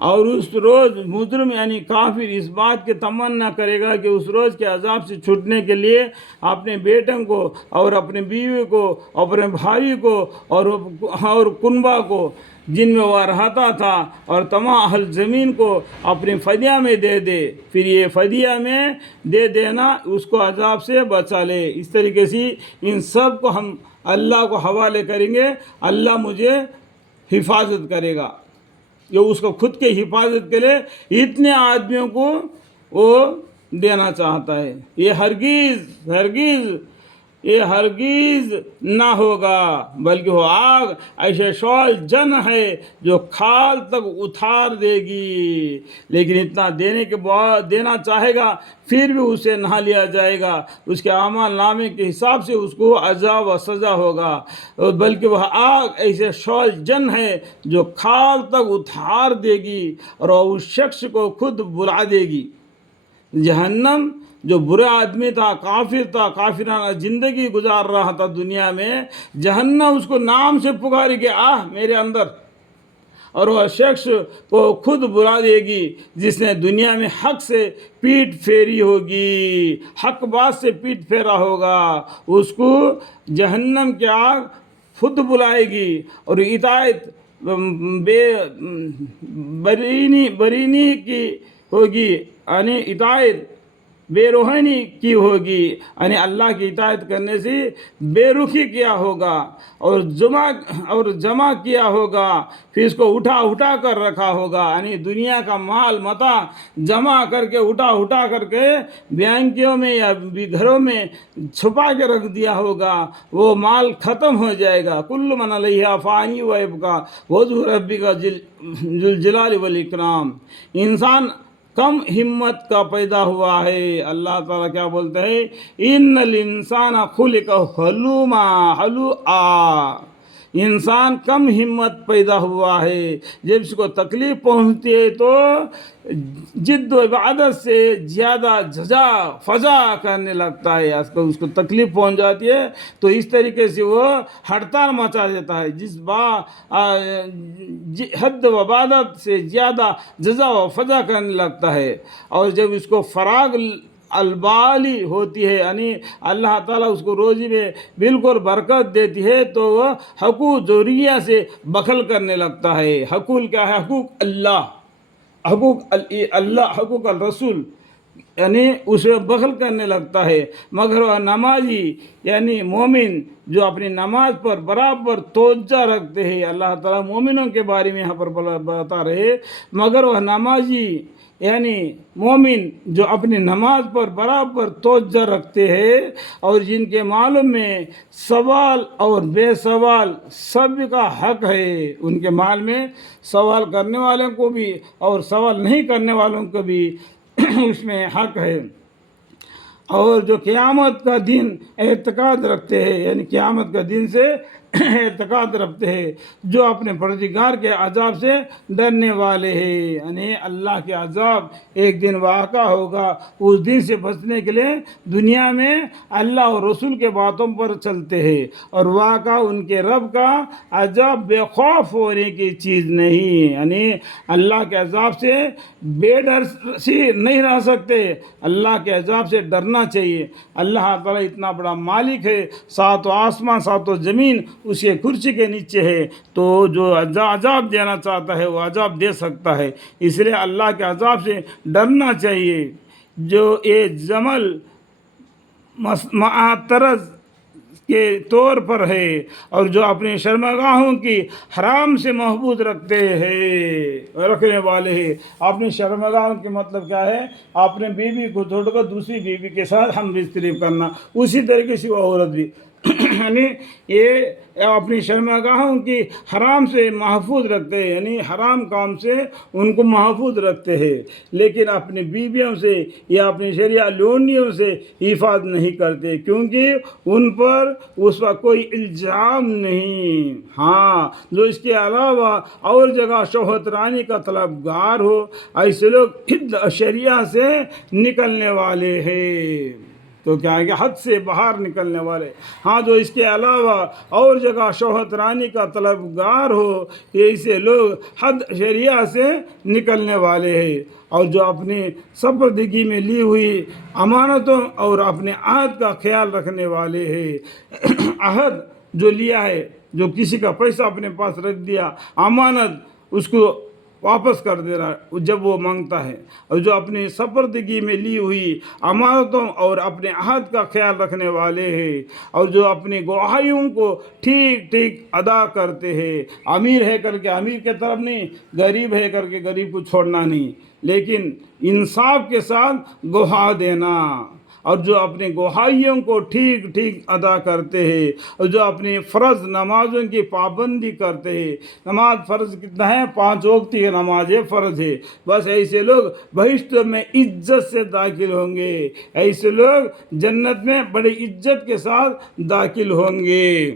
اور اس روز مجرم یعنی کافر اس بات کی تمنا کرے گا کہ اس روز کے عذاب سے چھوٹنے کے لیے اپنے بیٹوں کو اور اپنے بیوی کو اپنے بھائی کو اور کنبہ کو جن میں وہ رہتا تھا اور تمام اہل زمین کو اپنی فدیہ میں دے دے، پھر یہ فدیہ میں دے دینا اس کو عذاب سے بچا لے۔ اس طریقے سے ان سب کو ہم اللہ کو حوالے کریں گے، اللہ مجھے حفاظت کرے گا۔ یہ اس کو خود کے حفاظت کے لیے اتنے آدمیوں کو وہ دینا چاہتا ہے۔ یہ ہرگز نہ ہوگا، بلکہ وہ آگ ایسے شعل جن ہے جو کھال تک اتار دے گی۔ لیکن اتنا دینے کے بعد دینا چاہے گا پھر بھی اسے نہ لیا جائے گا، اس کے اعمال نامے کے حساب سے اس کو عذاب و سزا ہوگا۔ بلکہ وہ آگ ایسے شعل جن ہے جو کھال تک اتار دے گی اور اس شخص کو خود بلا دے گی۔ جہنم جو برا آدمی تھا، کافر تھا، کافرانہ زندگی گزار رہا تھا دنیا میں، جہنم اس کو نام سے پکارے گی، میرے اندر، اور وہ شخص کو خود بلا دے گی جس نے دنیا میں حق سے پیٹ پھیری ہوگی، حق بات سے پیٹ پھیرا ہوگا، اس کو جہنم کی آگ خود بلائے گی اور اطاعت برینی کی ہوگی، یعنی اطاعت بے روحانی کی ہوگی، یعنی اللہ کی اطاعت کرنے سے بے رخی کیا ہوگا اور جمع کیا ہوگا، پھر اس کو اٹھا کر رکھا ہوگا، یعنی دنیا کا مال متاع جمع کر کے اٹھا کر کے بینکوں میں یا گھروں میں چھپا کے رکھ دیا ہوگا، وہ مال ختم ہو جائے گا۔ کل من علیہا فانی ویبقا وجہ ربک ذو الجلال والاکرام۔ انسان کم ہمت کا پیدا ہوا ہے۔ اللہ تعالیٰ کیا بولتے ہیں؟ ان الانسان خلق ہلوعا۔ انسان کم ہمت پیدا ہوا ہے، جب اس کو تکلیف پہنچتی ہے تو جد و عبادت سے زیادہ فضا کرنے لگتا ہے۔ اس کو تکلیف پہنچ جاتی ہے تو اس طریقے سے وہ ہڑتال مچا دیتا ہے، حد و عبادت سے زیادہ جزا و فضا کرنے لگتا ہے۔ اور جب اس کو فراغ البالی ہوتی ہے، یعنی اللہ تعالیٰ اس کو روزی میں بالکل برکت دیتی ہے، تو وہ حقوق ذریعہ سے بخل کرنے لگتا ہے۔ حقوق کیا ہے؟ حقوق اللہ، حقوق الرسول، یعنی اسے بخل کرنے لگتا ہے۔ مگر وہ نمازی یعنی مومن جو اپنی نماز پر برابر توجہ رکھتے ہیں، اللہ تعالیٰ مومنوں کے بارے میں یہاں پر بتا رہے، مگر وہ نمازی یعنی مومن جو اپنی نماز پر برابر توجہ رکھتے ہیں اور جن کے معلوم میں سوال اور بے سوال سب کا حق ہے، ان کے مال میں سوال کرنے والوں کو بھی اور سوال نہیں کرنے والوں کو بھی اس میں حق ہے۔ اور جو قیامت کا دن اعتقاد رکھتے ہیں، یعنی قیامت کا دن سے اعتقاد رکھتے ہیں، جو اپنے پروردگار کے عذاب سے ڈرنے والے ہیں، یعنی اللہ کے عذاب ایک دن واقع ہوگا، اس دن سے بچنے کے لیے دنیا میں اللہ اور رسول کے باتوں پر چلتے ہیں، اور واقع ان کے رب کا عذاب بے خوف ہونے کی چیز نہیں، یعنی اللہ کے عذاب سے بے ڈر سے نہیں رہ سکتے، اللہ کے عذاب سے ڈرنا چاہیے۔ اللہ تعالیٰ اتنا بڑا مالک ہے، ساتوں آسمان ساتوں زمین اس کے کرسی کے نیچے ہے، تو جو عذاب دینا چاہتا ہے وہ عذاب دے سکتا ہے، اس لیے اللہ کے عذاب سے ڈرنا چاہیے۔ جو یہ جمل معترض کے طور پر ہے اور جو اپنی شرمگاہوں کی حرام سے محفوظ رکھنے والے ہیں۔ اپنی شرمگاہوں کے مطلب کیا ہے؟ اپنے بیوی کو چھوڑ کر دوسری بیوی کے ساتھ ہم بستری کرنا، اسی طریقے سے وہ عورت بھی یعنی یہ اپنی شرمگاہوں کی حرام سے محفوظ رکھتے ہیں، یعنی حرام کام سے ان کو محفوظ رکھتے ہیں، لیکن اپنی بیویوں سے یا اپنی شریعہ لونیوں سے حفاظت نہیں کرتے، کیونکہ ان پر اس کا کوئی الزام نہیں۔ ہاں، جو اس کے علاوہ اور جگہ شہوت رانی کا طلبگار ہو، ایسے لوگ شریعہ سے نکلنے والے ہیں۔ تو کیا ہے کہ حد سے باہر نکلنے والے. ہاں جو اس کے علاوہ اور جگہ شہرت رانی کا طلبگار ہو یہ ایسے لوگ حد شریعہ سے نکلنے والے ہیں. اور جو اپنی سپردگی میں لی ہوئی امانتوں اور اپنے عہد کا خیال رکھنے والے ہیں. عہد جو لیا ہے، جو کسی کا پیسہ اپنے پاس رکھ دیا، امانت اس کو واپس کر دے رہا جب وہ مانگتا ہے. اور جو اپنی سپردگی میں لی ہوئی امانتوں اور اپنے عہد کا خیال رکھنے والے ہیں، اور جو اپنی گواہیوں کو ٹھیک ٹھیک ادا کرتے ہیں. امیر ہے کر کے امیر کے طرف نہیں، غریب ہے کر کے غریب کو چھوڑنا نہیں، لیکن انصاف کے ساتھ گواہ دینا. اور جو اپنی گواہیوں کو ٹھیک ٹھیک ادا کرتے ہیں، اور جو اپنی فرض نمازوں کی پابندی کرتے ہیں. نماز فرض کتنا ہے؟ 5 وقت کی نماز فرض ہے. بس ایسے لوگ بہشت میں عزت سے داخل ہوں گے، ایسے لوگ جنت میں بڑی عزت کے ساتھ داخل ہوں گے.